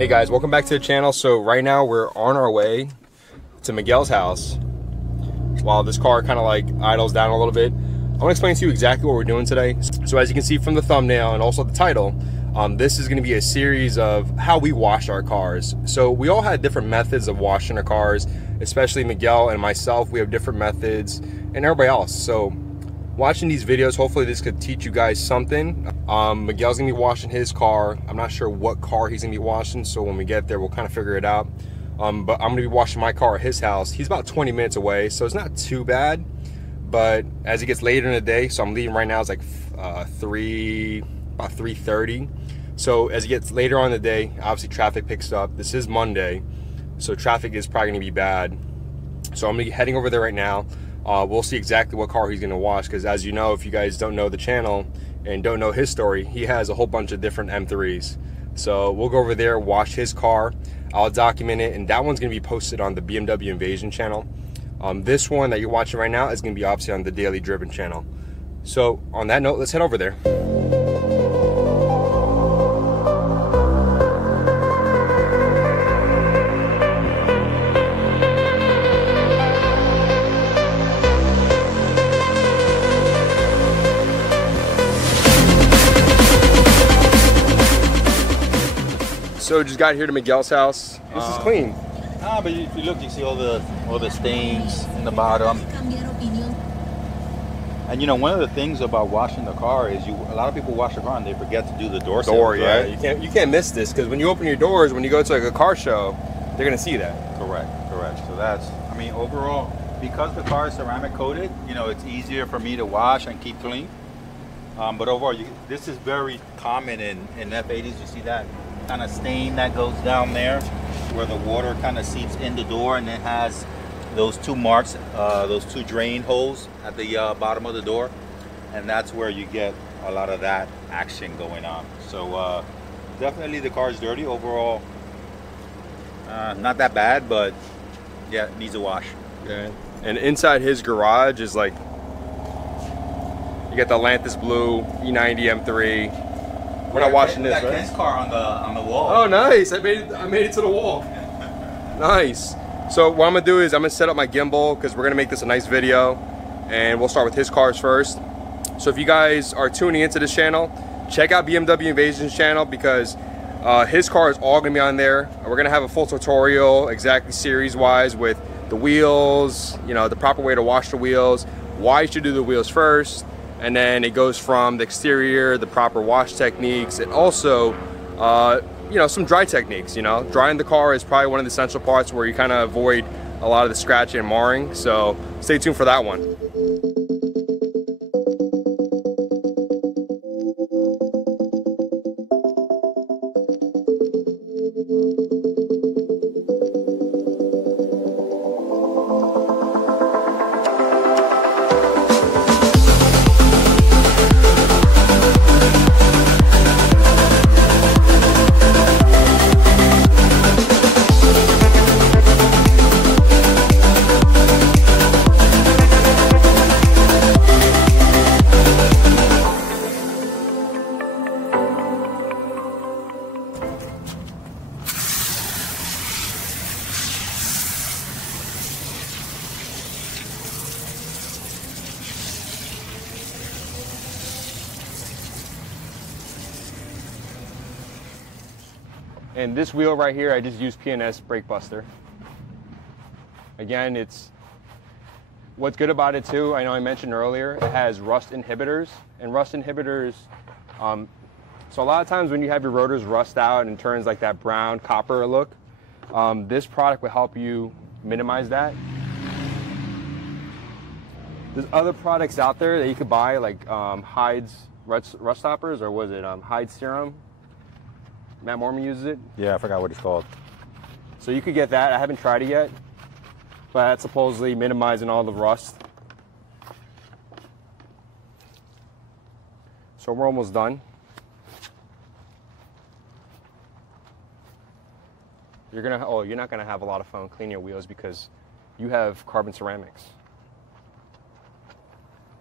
Hey guys, welcome back to the channel. So right now we're on our way to Miguel's house while this car kind of like idles down a little bit. I want to explain to you exactly what we're doing today. So as you can see from the thumbnail and also the title, this is going to be a series of how we wash our cars. So we all had different methods of washing our cars, especially Miguel and myself. We have different methods and everybody else. So watching these videos, hopefully this could teach you guys something. Miguel's gonna be washing his car. I'm not sure what car he's gonna be washing, so when we get there, we'll kind of figure it out. But I'm gonna be washing my car at his house. He's about 20 minutes away, so it's not too bad. But as it gets later in the day, so I'm leaving right now, it's like about 3:30. So as it gets later on in the day, obviously traffic picks up. This is Monday, so traffic is probably gonna be bad. So I'm gonna be heading over there right now. We'll see exactly what car he's gonna wash, because as you know, if you guys don't know the channel and don't know his story, he has a whole bunch of different M3s. So we'll go over there, wash his car. I'll document it, and that one's gonna be posted on the BMW Invasion channel. This one that you're watching right now is gonna be obviously on the Daily Driven channel. So on that note, let's head over there. So just got here to Miguel's house. This is clean. But if you look, you see all the stains in the bottom. And you know, one of the things about washing the car is a lot of people wash the car and they forget to do the door sills, yeah. right? You can't miss this, because when you open your doors, when you go to like a car show, they're gonna see that. Correct. So that's, I mean, overall, because the car is ceramic coated, you know, it's easier for me to wash and keep clean. But overall, this is very common in F80s. You see that kind of stain that goes down there where the water kind of seeps in the door, and it has those two marks, those two drain holes at the bottom of the door, and that's where you get a lot of that action going on. So definitely the car is dirty overall. Not that bad, but yeah, it needs a wash. Yeah. And inside his garage is like, you got the Atlantis Blue E90 M3. We're not watching this, right? Ken's car on the wall. Oh, nice! I made it to the wall. Nice. So what I'm gonna do is I'm gonna set up my gimbal, because we're gonna make this a nice video, and we'll start with his cars first. So if you guys are tuning into this channel, check out BMW Invasion's channel, because his car is all gonna be on there. We're gonna have a full tutorial, exactly series-wise, with the wheels, you know, the proper way to wash the wheels, why you should do the wheels first. And then it goes from the exterior, the proper wash techniques, and also, you know, some dry techniques. You know, drying the car is probably one of the essential parts where you kind of avoid a lot of the scratching and marring. So stay tuned for that one. And this wheel right here, I just used P&S Brake Buster. Again, what's good about it too, I know I mentioned earlier, it has rust inhibitors. And rust inhibitors, so a lot of times when you have your rotors rust out and turns like that brown copper look, this product will help you minimize that. There's other products out there that you could buy, like Hyde's rust stoppers, or was it Hyde Serum? Matt Mormon uses it. Yeah, I forgot what it's called. So you could get that. I haven't tried it yet, but that's supposedly minimizing all the rust. So we're almost done. You're not gonna have a lot of fun cleaning your wheels, because you have carbon ceramics.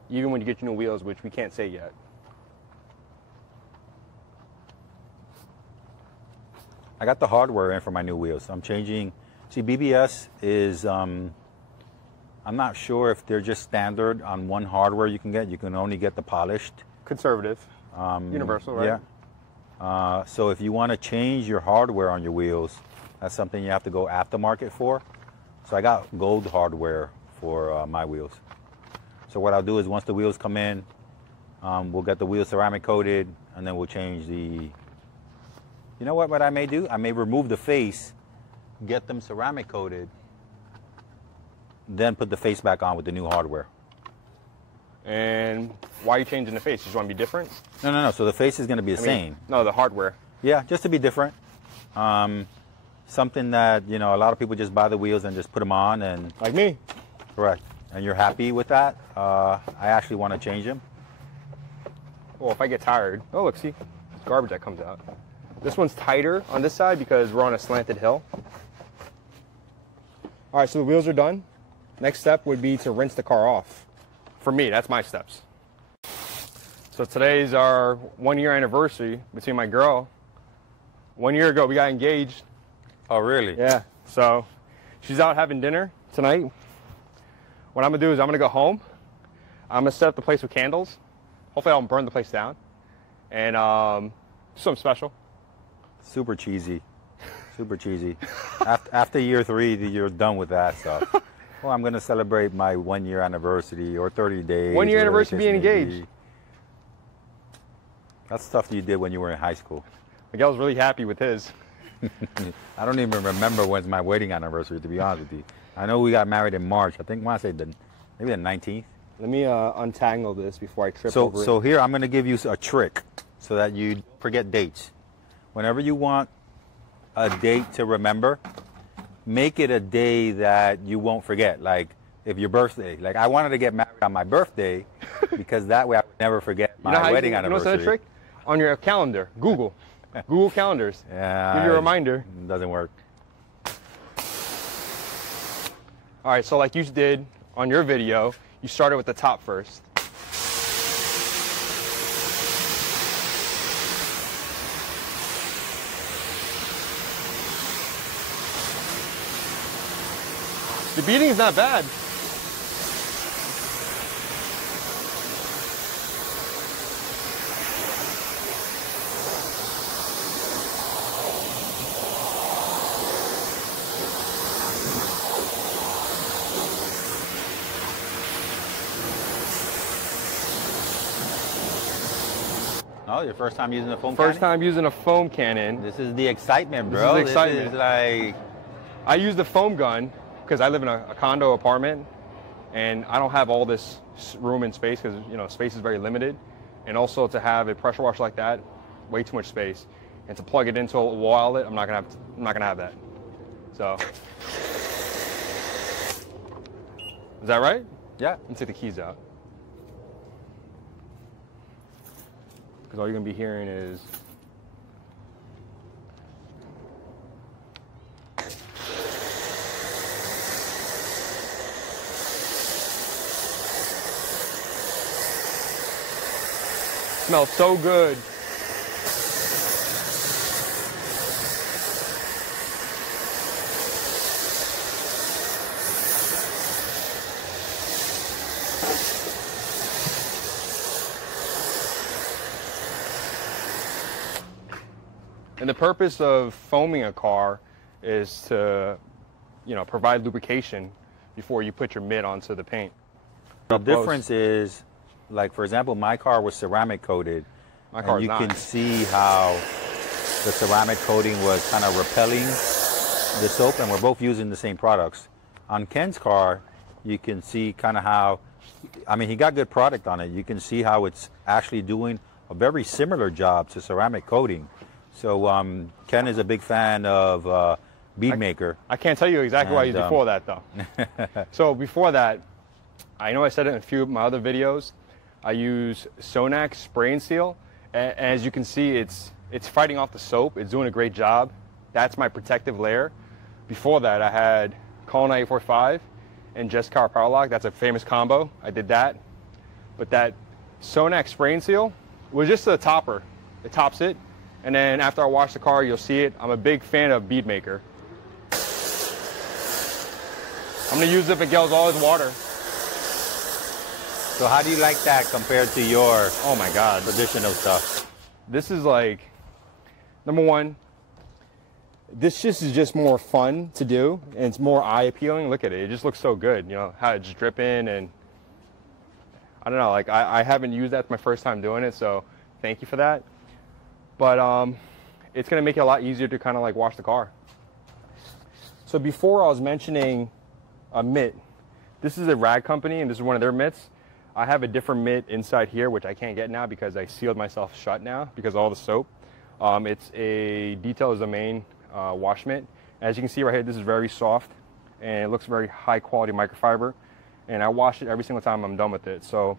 Even when you get your new wheels, which we can't say yet. I got the hardware in for my new wheels. I'm changing. See, BBS is, I'm not sure if they're just standard on one hardware you can get. You can only get the polished. Conservative. Universal, right? Yeah. So if you want to change your hardware on your wheels, that's something you have to go aftermarket for. So I got gold hardware for my wheels. So what I'll do is once the wheels come in, we'll get the wheels ceramic coated, and then we'll change the... You know what I may do? I may remove the face, get them ceramic coated, then put the face back on with the new hardware. And why are you changing the face? You just want to be different? No. So the face is going to be the same. No, the hardware. Yeah, just to be different. Something that, you know, a lot of people just buy the wheels and just put them on and... Like me. Correct. And you're happy with that. I actually want to change them. Well, if I get tired... Oh, look, see? It's garbage that comes out. This one's tighter on this side because we're on a slanted hill. All right, so the wheels are done. Next step would be to rinse the car off. For me, that's my steps. So today's our 1 year anniversary between my girl. 1 year ago, we got engaged. Oh, really? Yeah. So she's out having dinner tonight. What I'm gonna do is I'm gonna go home. I'm gonna set up the place with candles. Hopefully I don't burn the place down. And do something special. Super cheesy. Super cheesy. After year 3, you're done with that stuff. Well, I'm going to celebrate my 1 year anniversary or 30 days. 1 year anniversary being engaged. That's stuff you did when you were in high school. Miguel's really happy with his. I don't even remember when's my wedding anniversary, to be honest with you. I know we got married in March. I think, I want to say maybe the 19th. Let me untangle this before I trip over it. So here, I'm going to give you a trick so that you forget dates. Whenever you want a date to remember, make it a day that you won't forget. Like if your birthday, like I wanted to get married on my birthday because that way I would never forget my wedding anniversary. You know what's the trick? On your calendar, Google calendars. Yeah. Give you a reminder. It doesn't work. All right, so like you did on your video, you started with the top first. The beating is not bad. Oh, your first time using a foam cannon? First time using a foam cannon. This is the excitement, bro. This is the excitement. This is like... I use the foam gun because I live in a condo apartment and I don't have all this room and space because, you know, space is very limited. And also to have a pressure washer like that, way too much space. And to plug it into a wall outlet, I'm not gonna have that. So, is that right? Yeah. Let me take the keys out. Because all you're gonna be hearing is smells so good. And the purpose of foaming a car is to, you know, provide lubrication before you put your mitt onto the paint. The difference is, like for example, my car was ceramic coated. My car is not. You can see how the ceramic coating was kind of repelling the soap, and we're both using the same products. On Ken's car, you can see kind of how, I mean, he got good product on it. You can see how it's actually doing a very similar job to ceramic coating. So Ken is a big fan of Bead Maker. I can't tell you exactly what I used before that, though. So before that, I know I said it in a few of my other videos, I use Sonax spray and seal. And as you can see, it's fighting off the soap. It's doing a great job. That's my protective layer. Before that, I had Colin 845 and Just Car Power Lock. That's a famous combo. I did that. But that Sonax spray and seal was just a topper. It tops it. And then after I wash the car, you'll see it. I'm a big fan of bead maker. I'm gonna use it Miguel's all his water. So how do you like that compared to your Oh my God, traditional stuff? this is like, number one, this is just more fun to do, and it's more eye appealing. Look at it, it just looks so good. You know, how it's dripping, and I don't know, like I haven't used that. It's my first time doing it, so thank you for that. But it's gonna make it a lot easier to kind of like wash the car. So before I was mentioning a mitt, this is a rag company, and this is one of their mitts. I have a different mitt inside here, which I can't get now because I sealed myself shut now because of all the soap. It's a Details Domain wash mitt. As you can see right here, this is very soft and it looks very high quality microfiber. And I wash it every single time I'm done with it. So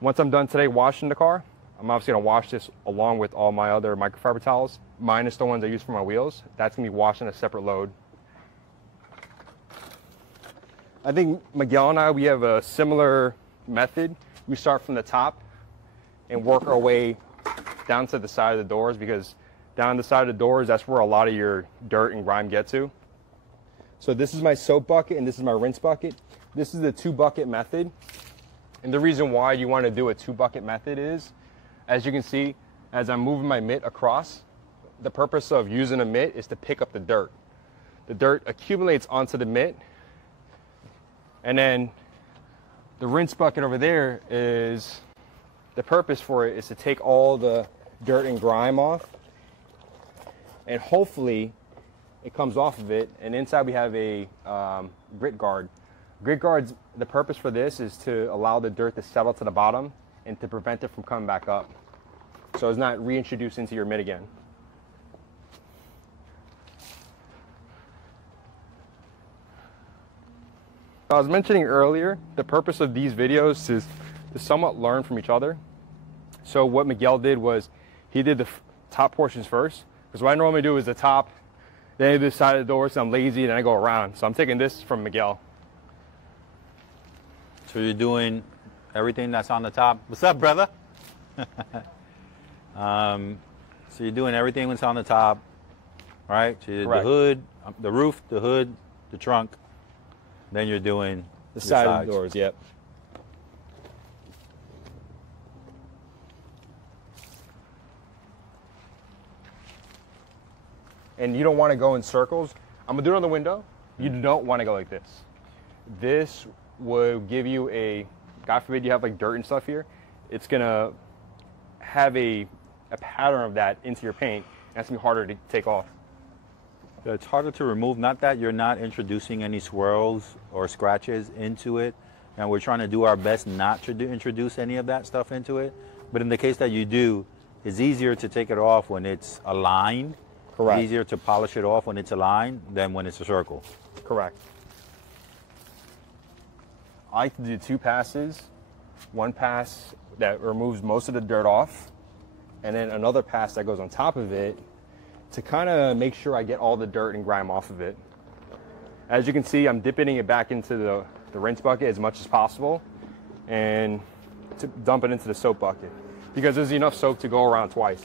once I'm done today washing the car, I'm obviously gonna wash this along with all my other microfiber towels, minus the ones I use for my wheels. That's gonna be washed in a separate load. I think Miguel and I, we have a similar method. We start from the top and work our way down to the side of the doors, because down the side of the doors, that's where a lot of your dirt and grime get to. So this is my soap bucket and this is my rinse bucket. This is the 2-bucket method. And the reason why you want to do a 2-bucket method is, as you can see, as I'm moving my mitt across, the purpose of using a mitt is to pick up the dirt. The dirt accumulates onto the mitt, and then the rinse bucket over there is, the purpose for it is to take all the dirt and grime off, and hopefully it comes off of it. And inside we have a grit guard. Grit guards, the purpose for this is to allow the dirt to settle to the bottom and to prevent it from coming back up, so it's not reintroduced into your mitt again. I was mentioning earlier, the purpose of these videos is to somewhat learn from each other. So what Miguel did was, he did the top portions first, because what I normally do is the top, then I do the side of the doors, so I'm lazy, and I go around. So I'm taking this from Miguel. So you're doing everything that's on the top. What's up, brother? So you're doing everything that's on the top, right? So you did the hood, the roof, the hood, the trunk. Then you're doing the side of the doors, yep. And you don't want to go in circles. I'm gonna do it on the window. You don't want to go like this. This will give you a, God forbid you have like dirt and stuff here, it's gonna have a pattern of that into your paint, and that's gonna be harder to take off. It's harder to remove, not that you're not introducing any swirls or scratches into it, and we're trying to do our best not to introduce any of that stuff into it, but in the case that you do, it's easier to take it off when it's aligned. Correct. It's easier to polish it off when it's aligned than when it's a circle. Correct. I like to do 2 passes. One pass that removes most of the dirt off, and then another pass that goes on top of it to kind of make sure I get all the dirt and grime off of it. As you can see, I'm dipping it back into the rinse bucket as much as possible, and to dump it into the soap bucket, because there's enough soap to go around twice.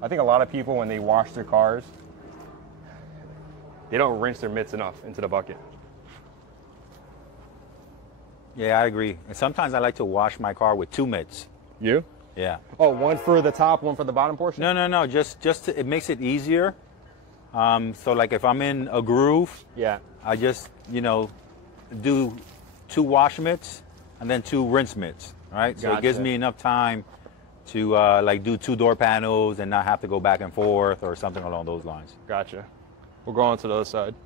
I think a lot of people, when they wash their cars, they don't rinse their mitts enough into the bucket. Yeah, I agree. And sometimes I like to wash my car with 2 mitts. You? Yeah. Oh, one for the top, one for the bottom portion? No. Just to, it makes it easier. So like if I'm in a groove, yeah, I just, you know, do 2 wash mitts and then 2 rinse mitts, right? So it gives me enough time to like do 2 door panels and not have to go back and forth or something along those lines. Gotcha. We'll go on to the other side.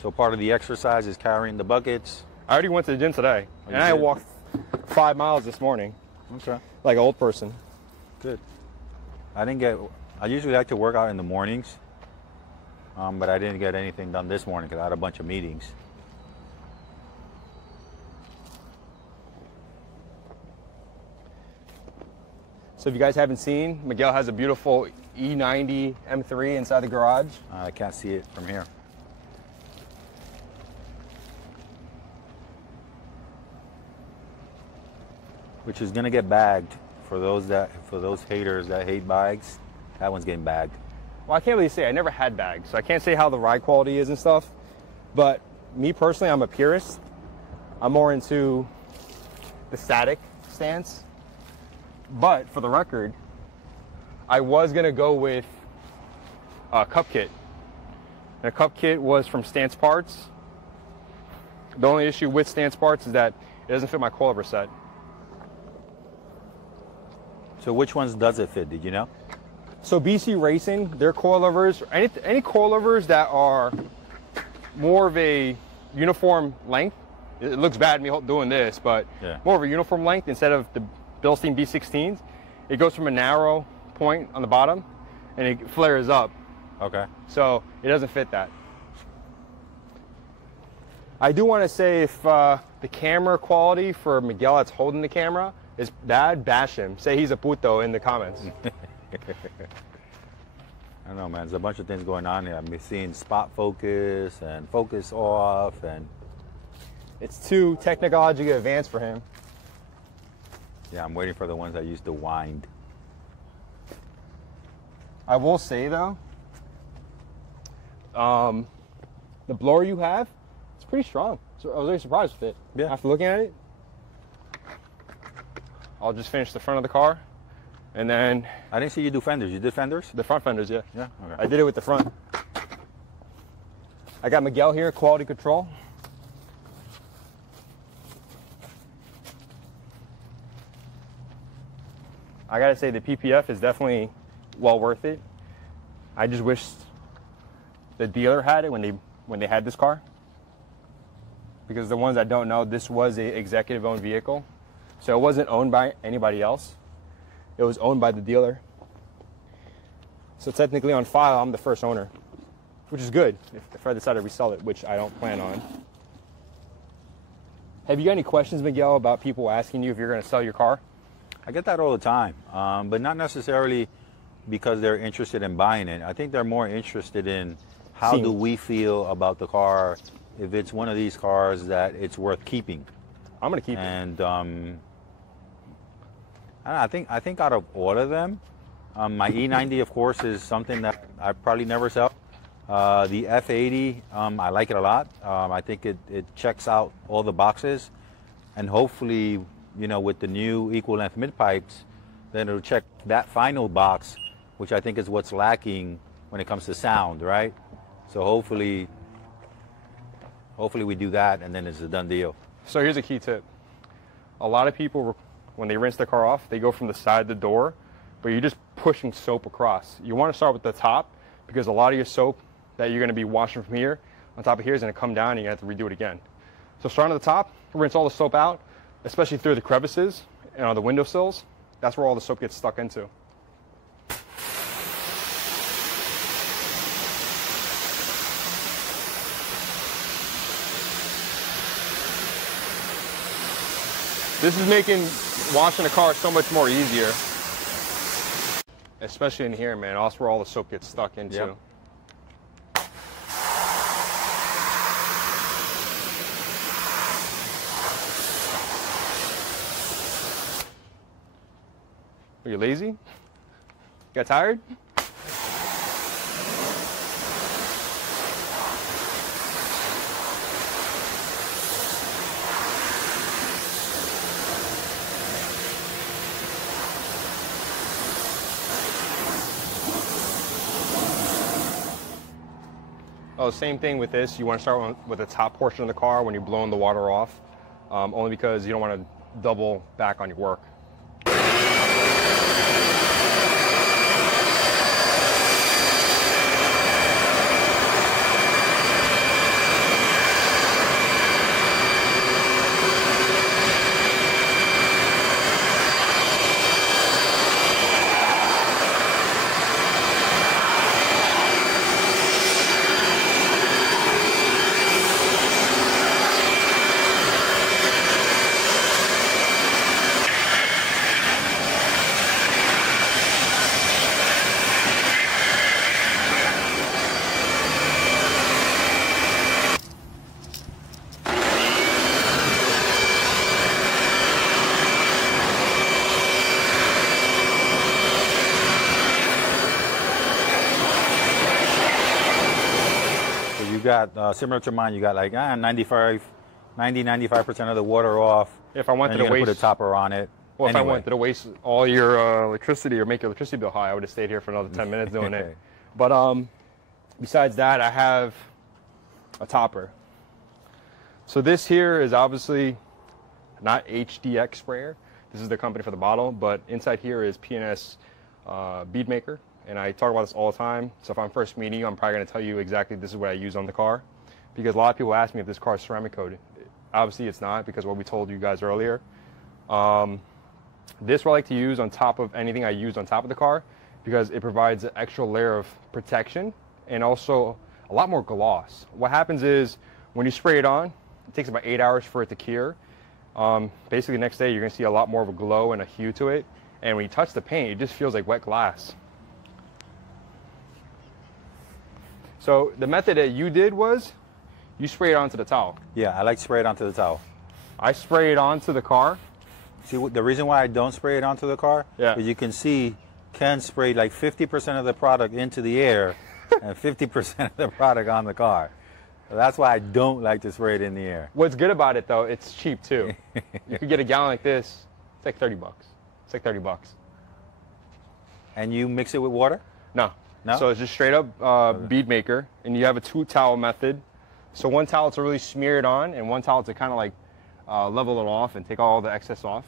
So part of the exercise is carrying the buckets. I already went to the gym today, and I walked 5 miles this morning. Okay. Like an old person. Good. I usually like to work out in the mornings, but I didn't get anything done this morning because I had a bunch of meetings. So if you guys haven't seen, Miguel has a beautiful E90 M3 inside the garage. I can't see it from here. which is gonna get bagged for those haters that hate bags. That one's getting bagged. Well, I can't really say. I never had bags, so I can't say how the ride quality is and stuff. But me personally, I'm a purist. I'm more into the static stance. But for the record, I was gonna go with a cup kit. And a cup kit was from Stance Parts. The only issue with Stance Parts is that it doesn't fit my coilover set. So which ones does it fit? Did you know? So BC Racing, their coilovers, any coilovers that are more of a uniform length. It looks bad me doing this, but yeah, more of a uniform length instead of the Bilstein B16s. It goes from a narrow point on the bottom and it flares up. Okay. So it doesn't fit that. I do want to say if the camera quality for Miguel that's holding the camera is bad, bash him. Say he's a puto in the comments. I don't know, man. There's a bunch of things going on here. I'm seeing spot focus and focus off, and it's too technologically advanced for him. yeah, I'm waiting for the ones that use the wind. I will say though, the blower you have, it's pretty strong. So I was really surprised with it. Yeah. After looking at it, I'll just finish the front of the car, and then I didn't see you do fenders. You did fenders? the front fenders. Yeah. Yeah. Okay. I did it with the front. I got Miguel here, quality control. I gotta say the PPF is definitely well worth it. I just wish the dealer had it when they had this car. Because the ones that don't know, this was a executive owned vehicle. So it wasn't owned by anybody else. It was owned by the dealer. So technically on file, I'm the first owner, which is good if I decide to resell it, which I don't plan on. Have you got any questions, Miguel, about people asking you if you're going to sell your car? I get that all the time, but not necessarily because they're interested in buying it. I think they're more interested in how do we feel about the car, if it's one of these cars that it's worth keeping. I'm going to keep it. And I think out of all of them, my E90, of course, is something that I probably never sell. The F80, I like it a lot. I think it checks out all the boxes, and hopefully, you know, with the new equal length mid pipes, then it'll check that final box, which I think is what's lacking when it comes to sound, right? So hopefully we do that, and then it's a done deal. So here's a key tip. A lot of people, when they rinse their car off, they go from the side of the door, but you're just pushing soap across. You want to start with the top, because a lot of your soap that you're going to be washing from here, on top of here, is going to come down and you're going to have to redo it again. So start at the top, rinse all the soap out, especially through the crevices and on the windowsills. That's where all the soap gets stuck into. This is making washing a car so much more easier. Especially in here, man. That's where all the soap gets stuck into. Yep. Are you lazy? Got tired? Oh, same thing with this. You want to start with the top portion of the car when you're blowing the water off, only because you don't want to double back on your work. got, similar to mine, you got like 95% of the water off. If I wanted to put a waste, topper on it. well, Anyway. if I wanted to waste all your electricity or make your electricity bill high, I would have stayed here for another 10 minutes doing it. But besides that, I have a topper. So this here is obviously not HDX sprayer. This is the company for the bottle, but inside here is P&S bead maker. And I talk about this all the time. So if I'm first meeting you, I'm probably going to tell you exactly this is what I use on the car. Because a lot of people ask me if this car is ceramic coated. Obviously it's not, because what we told you guys earlier. This what I like to use on top of anything I use on top of the car, because it provides an extra layer of protection and also a lot more gloss. What happens is when you spray it on, it takes about 8 hours for it to cure. Basically the next day you're going to see a lot more of a glow and a hue to it. And when you touch the paint, it just feels like wet glass. So the method that you did was you spray it onto the towel. Yeah, I like to spray it onto the towel. I spray it onto the car. See, the reason why I don't spray it onto the car is you can see Ken sprayed like 50% of the product into the air and 50% of the product on the car. So that's why I don't like to spray it in the air. What's good about it though, it's cheap too. You could get a gallon like this, it's like 30 bucks. It's like 30 bucks. And you mix it with water? No. No? So it's just straight up bead maker, and you have a 2 towel method. So one towel to really smear it on, and one towel to kind of like level it off and take all the excess off.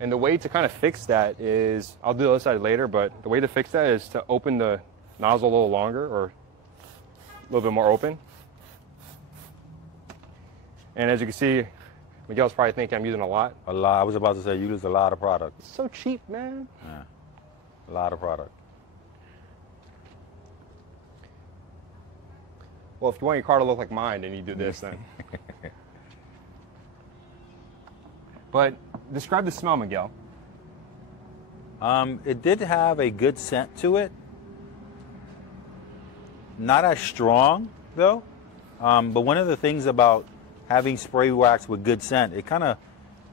And the way to kind of fix that is, I'll do the other side later, but the way to fix that is to open the nozzle a little longer, or a little bit more open. And as you can see, Miguel's probably thinking I'm using a lot. A lot. I was about to say you use a lot of product. It's so cheap, man. Yeah. A lot of product. Well, if you want your car to look like mine, then you do this then. But describe the smell, Miguel. It did have a good scent to it. Not as strong though. But one of the things about having spray wax with good scent, it kind of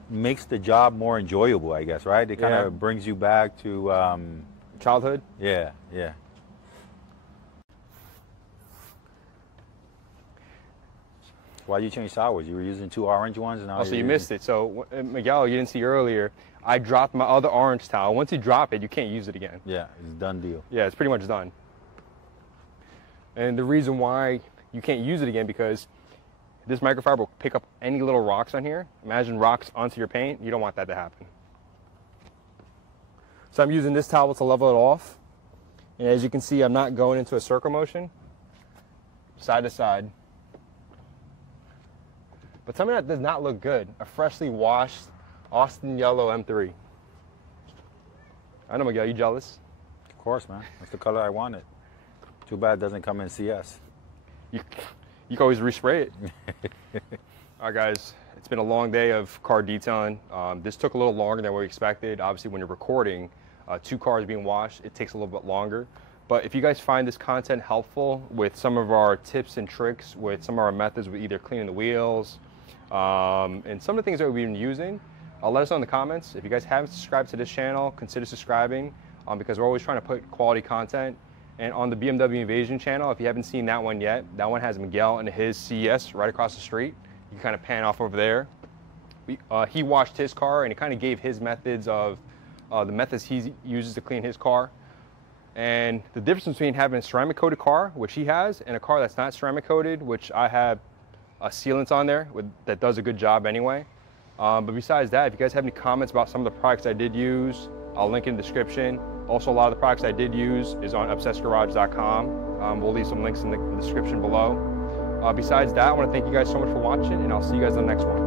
makes the job more enjoyable, I guess, right? It kind of brings you back to childhood. Yeah, yeah. Why you change sours? You were using 2 orange ones, and now so you missed it. So Miguel, you didn't see earlier. I dropped my other orange towel. Once you drop it, you can't use it again. Yeah, it's done deal. Yeah, it's pretty much done. And the reason why you can't use it again, because this microfiber will pick up any little rocks on here. Imagine rocks onto your paint. You don't want that to happen. So I'm using this towel to level it off. And as you can see, I'm not going into a circle motion, side to side. But tell me that does not look good. A freshly washed Austin yellow M3. I know, Miguel, you jealous? Of course, man. That's the color I wanted. Too bad it doesn't come in CS. You can always respray it. All right, guys, it's been a long day of car detailing. This took a little longer than we expected. Obviously, when you're recording 2 cars being washed, it takes a little bit longer. But if you guys find this content helpful with some of our tips and tricks, with some of our methods with either cleaning the wheels, and some of the things that we've been using, let us know in the comments. If you guys haven't subscribed to this channel, consider subscribing, because we're always trying to put quality content. And on the BMW Invasion channel, if you haven't seen that one yet, that one has Miguel and his CES right across the street. You can kind of pan off over there. He washed his car, and he kind of gave his methods of the methods he uses to clean his car. And the difference between having a ceramic coated car, which he has, and a car that's not ceramic coated, which I have a sealant on there that does a good job anyway. But besides that, if you guys have any comments about some of the products I did use, I'll link in the description. Also, a lot of the products I did use is on obsessedgarage.com. We'll leave some links in the description below. Besides that, I want to thank you guys so much for watching, and I'll see you guys on the next one.